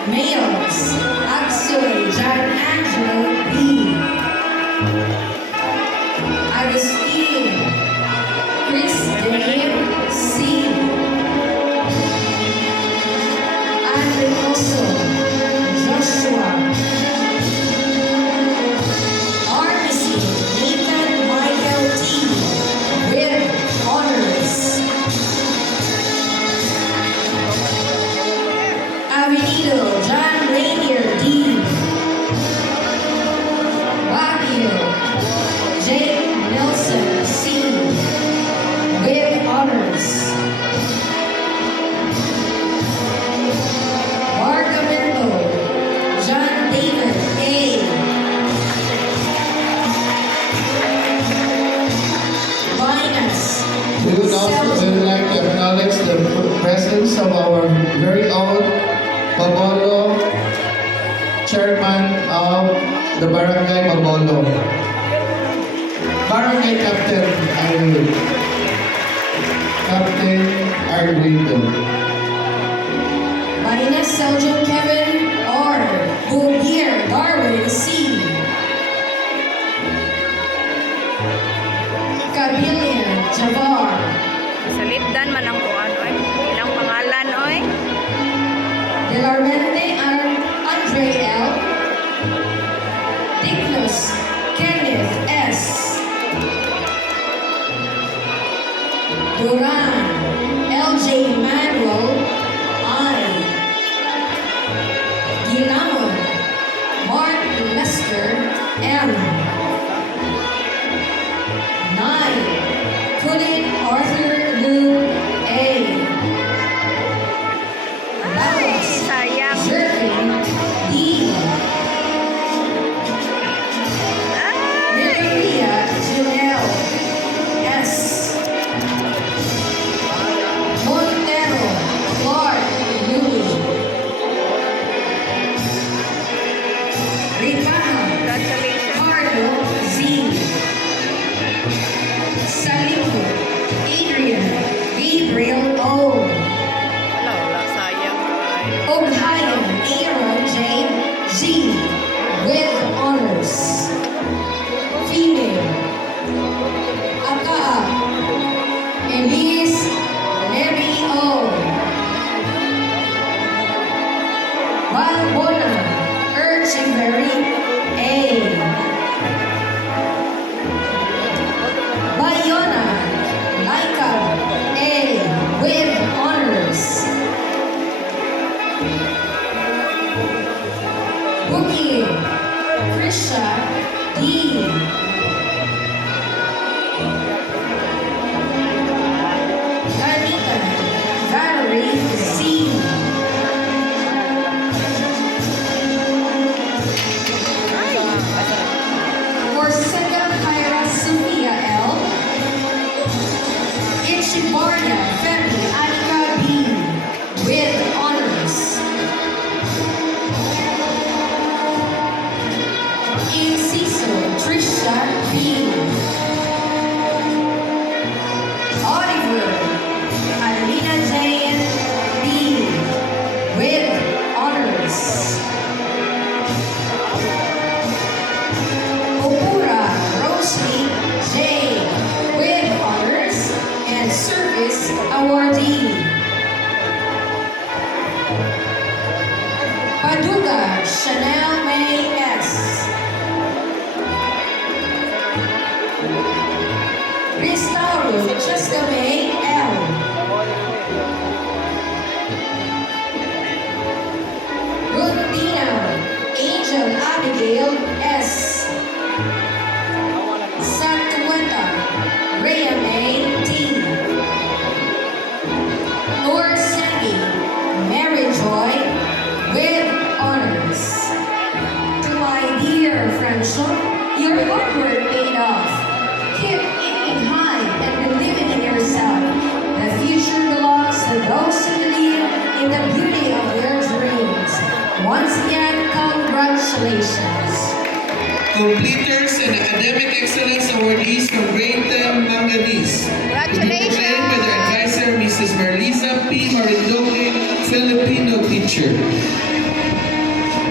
Males, Axel John Angelo B. Agustin Christine C. Andreoso Joshua Armisi Nathan Michael T. with honors. Avenido John Rainier D. Baguio Jake Nelson C. with honors. Bargamento John David A. Linus We would also like to acknowledge the presence of our very own Babolo, Chairman of the Barangay Babolo, Barangay Captain Irene. Captain Irene. Linus Seljan Kevin R. Bouvier Darwin C. Kabilian Javar Salipdan man ang kung ano ay. Ilang pangalan oy. Delarmente Andre L. Dignus Kenneth S. Duran LJ Manuel I. Ginamon Mark Lester M. 9. Colin Arthur Lou A. Ay, sayang. Jervin D. Ay, Maria Junel S. Montero Clark Louis. Ricaja congratulations. Carlo Z. Salimu Adrian Gabriel O. Wala, sayang. Ay. Ohio Aaron J. G. with honors. Female Akaa Elise Mary O. Balbona Urchivery A. Bayona Laika A. with honors. Bookie Krisha D. Anita Valerie C. Forseca Kyra Sophia L. Ichibarna Femi Anika B. with honors. Inciso Trisha B. Oliver Alina Jane B. with honors. Opura Rosalie J. with honors and service awardee. Paduga Chanel May S. Ristauro Jessica May L. Rudina Angel Abigail S. Santueta Rhea May T. Lord Sandy Mary Joy with honors. To my dear Franco, your hard work paid off. Keep aiming high and believing in yourself. The future belongs to those who believe in the beauty of their dreams. Once again, congratulations. Completers and Academic Excellence Awardees from Grade 10 Manganese. Congratulations. Proclaimed by their advisor, Mrs. Marliza P. Marindoque, Filipino teacher.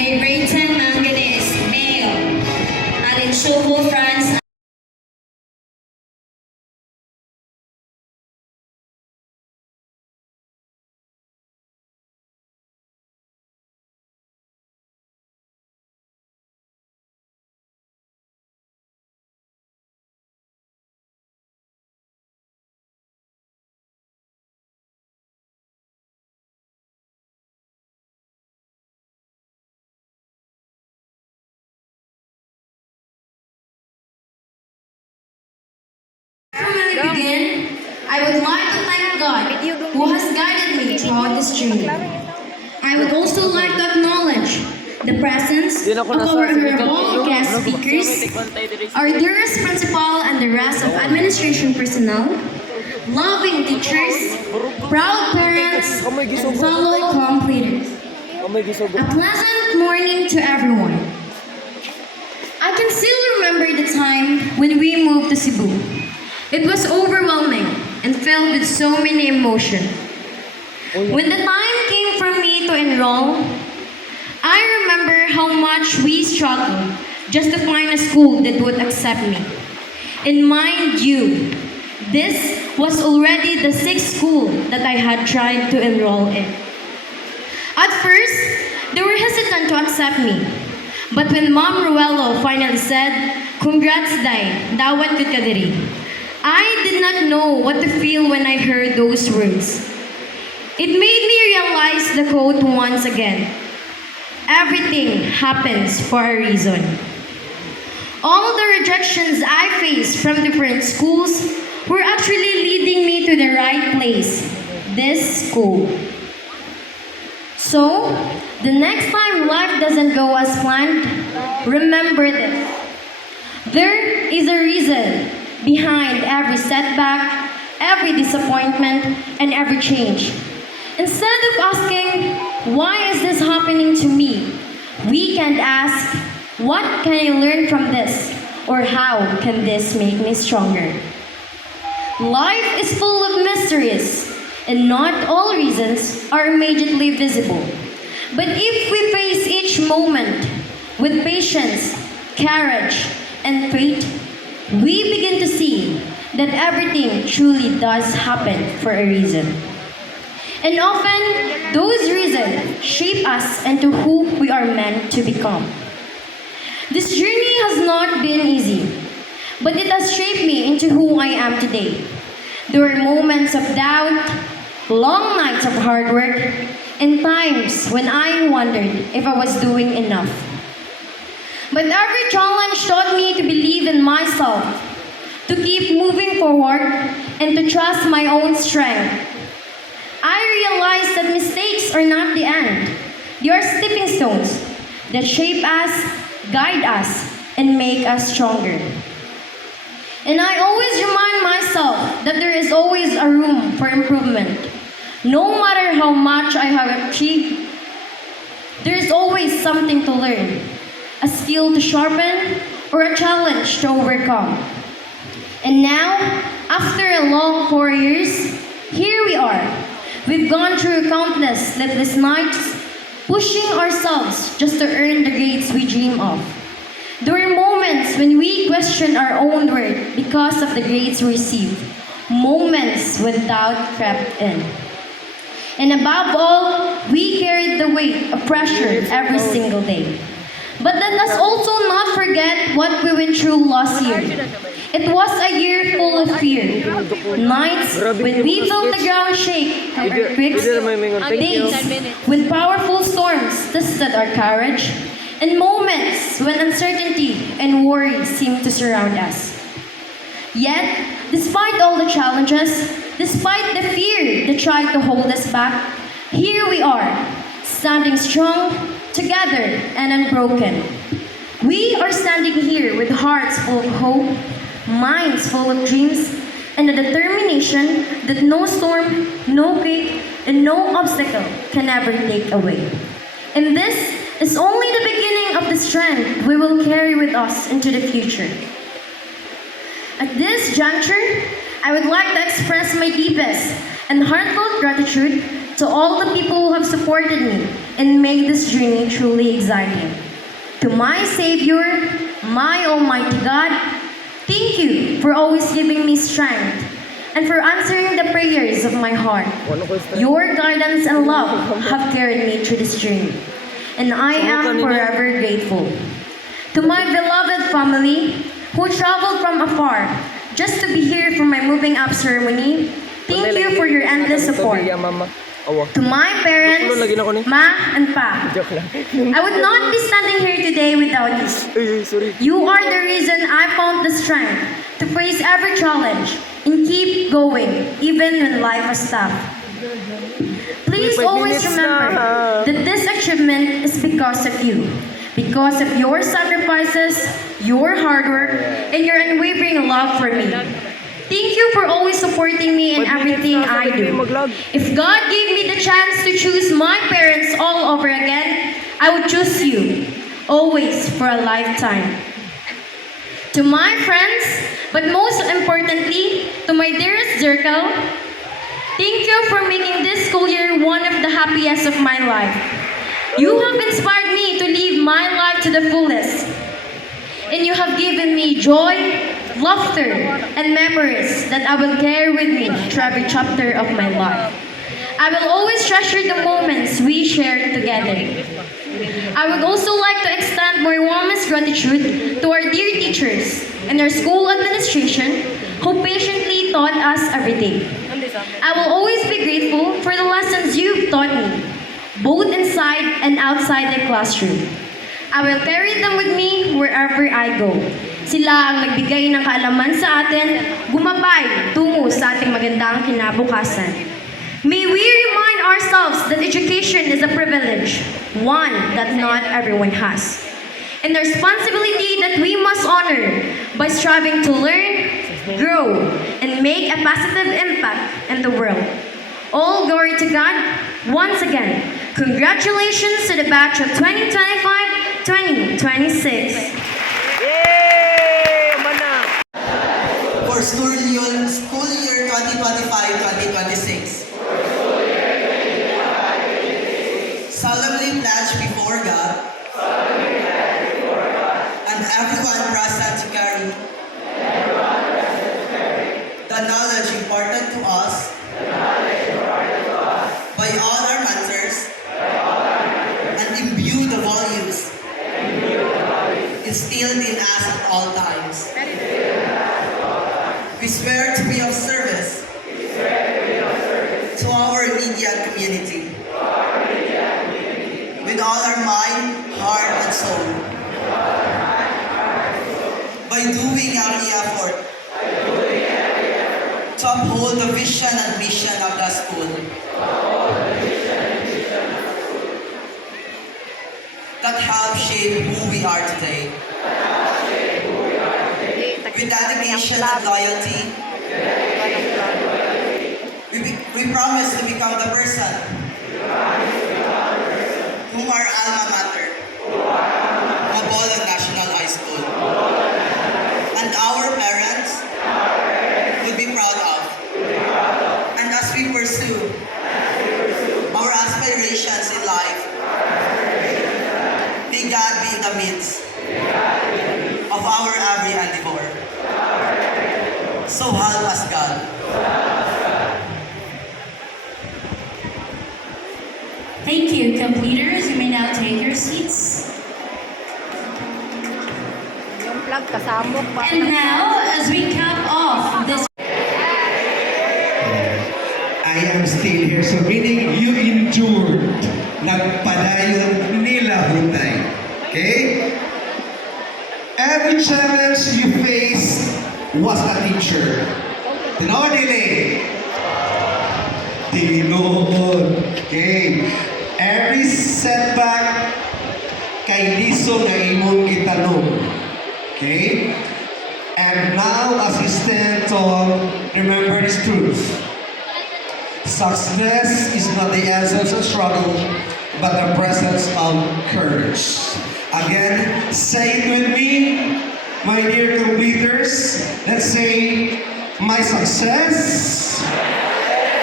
May grade 10 manganese, male. And in Shogo, France, before we begin, I would like to thank God who has guided me throughout this journey. I would also like to acknowledge the presence of our honorable guest speakers, our dearest principal and the rest of administration personnel, loving teachers, proud parents, and fellow completers. A pleasant morning to everyone. I can still remember the time when we moved to Cebu. It was overwhelming and filled with so many emotions. When the time came for me to enroll, I remember how much we struggled just to find a school that would accept me. And mind you, this was already the sixth school that I had tried to enroll in. At first, they were hesitant to accept me. But when Ma'am Ruelo finally said, "Congrats, Day, dawat ka diri," I did not know what to feel when I heard those words. It made me realize the quote once again. Everything happens for a reason. All the rejections I faced from different schools were actually leading me to the right place, this school. So, the next time life doesn't go as planned, remember this. There is a reason behind every setback, every disappointment, and every change. Instead of asking, why is this happening to me? We can ask, what can I learn from this? Or how can this make me stronger? Life is full of mysteries, and not all reasons are immediately visible. But if we face each moment with patience, courage, and faith, we begin to see that everything truly does happen for a reason. And often, those reasons shape us into who we are meant to become. This journey has not been easy, but it has shaped me into who I am today. There were moments of doubt, long nights of hard work, and times when I wondered if I was doing enough. But every challenge taught me to believe in myself, to keep moving forward, and to trust my own strength. I realized that mistakes are not the end. They are stepping stones that shape us, guide us, and make us stronger. And I always remind myself that there is always a room for improvement. No matter how much I have achieved, there is always something to learn, a skill to sharpen, or a challenge to overcome. And now, after a long 4 years, here we are. We've gone through countless sleepless nights, pushing ourselves just to earn the grades we dream of. There were moments when we questioned our own worth because of the grades we received. Moments when doubt crept in. And above all, we carried the weight of pressure every single day. But let us also not forget what we went through last year. It was a year full of fear. Nights when we felt the ground shake from earthquakes, days when powerful storms tested our courage, and moments when uncertainty and worry seemed to surround us. Yet, despite all the challenges, despite the fear that tried to hold us back, here we are, standing strong, together, and unbroken. We are standing here with hearts full of hope, minds full of dreams, and a determination that no storm, no quake, and no obstacle can ever take away. And this is only the beginning of the strength we will carry with us into the future. At this juncture, I would like to express my deepest and heartfelt gratitude To all the people who have supported me and made this journey truly exciting. To my Savior, my Almighty God, thank you for always giving me strength and for answering the prayers of my heart. Your guidance and love have carried me through this journey, and I am forever grateful. To my beloved family who traveled from afar just to be here for my moving up ceremony, thank you for your endless support. To my parents, Ma and Pa, I would not be standing here today without you. You are the reason I found the strength to face every challenge and keep going even when life is tough. Please always remember that this achievement is because of you. Because of your sacrifices, your hard work, and your unwavering love for me. Thank you for always supporting me in everything I do. If God gave me the chance to choose my parents all over again, I would choose you, always for a lifetime. To my friends, but most importantly, to my dearest circle, thank you for making this school year one of the happiest of my life. You have inspired me to live my life to the fullest. And you have given me joy, laughter, and memories that I will carry with me through every chapter of my life. I will always treasure the moments we shared together. I would also like to extend my warmest gratitude to our dear teachers and our school administration who patiently taught us every day. I will always be grateful for the lessons you've taught me, both inside and outside the classroom. I will carry them with me wherever I go. Sila ang nagbigay ng kaalaman sa atin, gumabay tungo sa ating magandang kinabukasan. May we remind ourselves that education is a privilege, one that not everyone has, and a responsibility that we must honor by striving to learn, grow, and make a positive impact in the world. All glory to God. Once again, congratulations to the batch of 2025-2026. For school year 2025-2026. Solemnly pledge before God and everyone present to carry the knowledge imparted to us by all our mentors and imbue the values instilled in us at all times. We swear to be of service to our immediate community with all our mind, heart, and soul. By doing every effort to uphold the vision and mission of the school. That help shape who we are today. With dedication and loyalty, we promise to become the person whom our alma mater, Bacolod National High School, and our parents would be proud of. And as we pursue our aspirations in life, may God be in the midst of our every endeavor. So help us God. Thank you, completers. You may now take your seats. Yung plug kasamok pa. And now, as we cap off this I am still here. So meaning you endured. Nagpadayon nila hutay. Okay? Every challenge you faced was a teacher. Tinodili. Tinod. Okay? Every setback kay liso na imong itanong. Okay? And now as we stand tall, remember this truth. Success is not the essence of struggle, but the presence of courage. Again, say it with me, my dear completers. Let's say, my success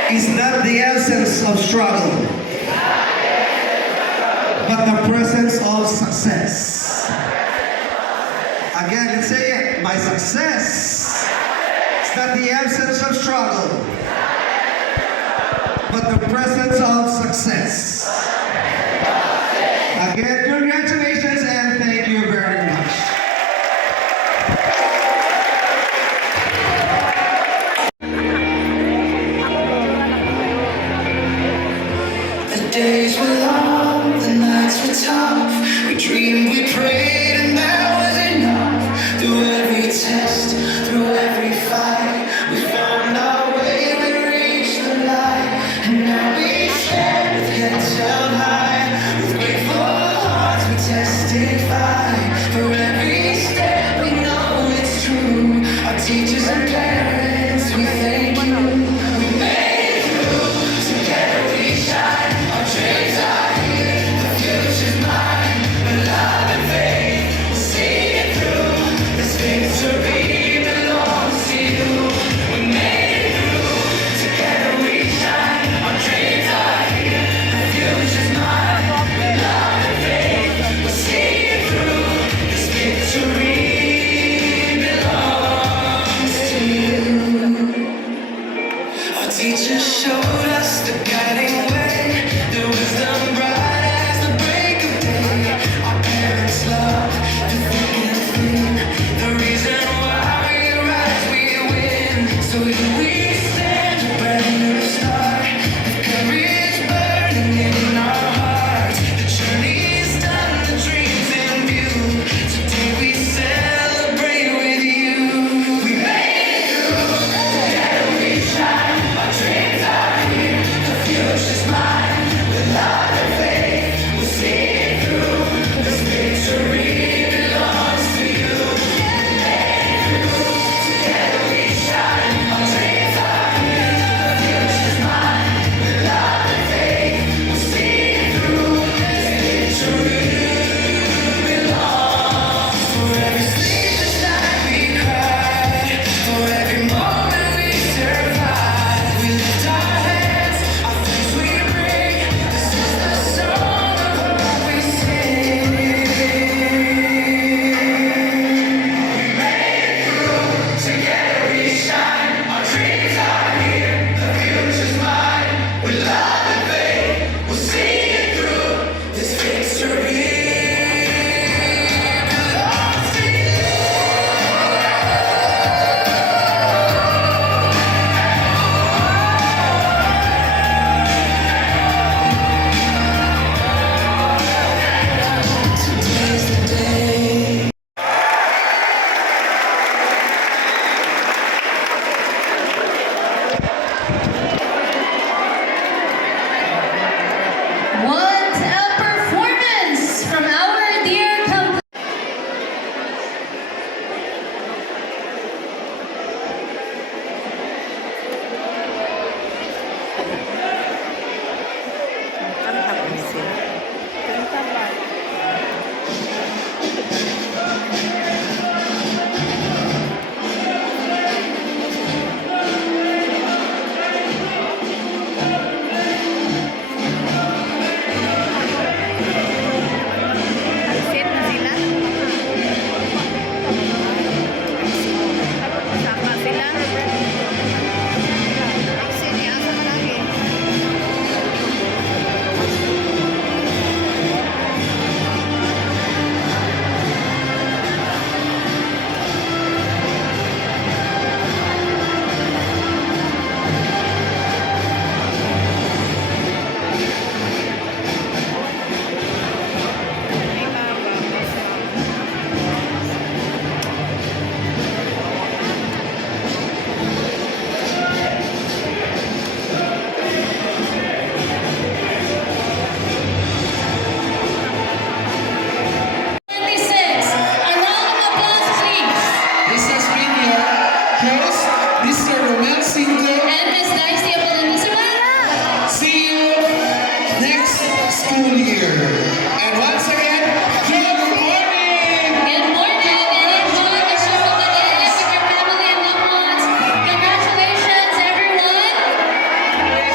is not the essence of struggle, but the presence of success. Again, let's say it. My success is not the absence of struggle, but the presence of success. Again, congratulations and thank you very much. The days were long, the nights were tough. We dreamed, we prayed, and that was enough. Through every test, through every fight, we found our way, we reached the light. And now we stand with heads held high, with grateful hearts we testify. For every step we know it's true. Our teachers and parents, we thank you. We made it through, together we shine. Our dreams are here, the future's mine. With love and faith, we'll see it through. This victory belongs to you. We made it through, together we shine. Our dreams are here, the future's mine. With love and faith, we'll see it through. This victory belongs to you. Our teachers showed us the guiding way, the wisdom bright as the break of day. Our parents' love, the thick and thin, the reason why we rise, we win. So here we stand, a brand new start, with courage burning in our hearts. The journey's done, the dreams in view. Today we celebrate with you. We made it through, together we shine. Our dreams are here, the future's mine. With love and faith, we'll see it through. This victory belongs to you. We made it through, together we shine. Our dreams are here, the future's mine. With love and faith, we'll see it through. This victory belongs. For every sleepless night we cried, for every moment we survived, we lift our hands, our thanks we bring. This is the song of what we sing. We made it through, together we shine. Our dreams are here, the future's mine. With love and faith, we'll see it through. This victory belongs to you. Today's the day. What a performance from our dear company. Kanta po sila. Kanta ba? Sit na sila. Sama sila. Sini, asa ka lagi?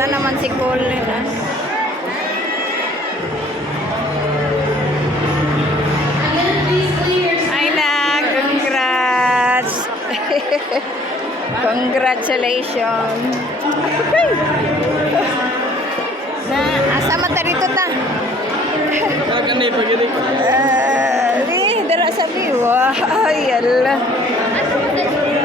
Asa naman si Colin, ah? Ay na, congrats! Congratulations! Na, asa mata dito ta? Di, dara sabi. Wow, yala.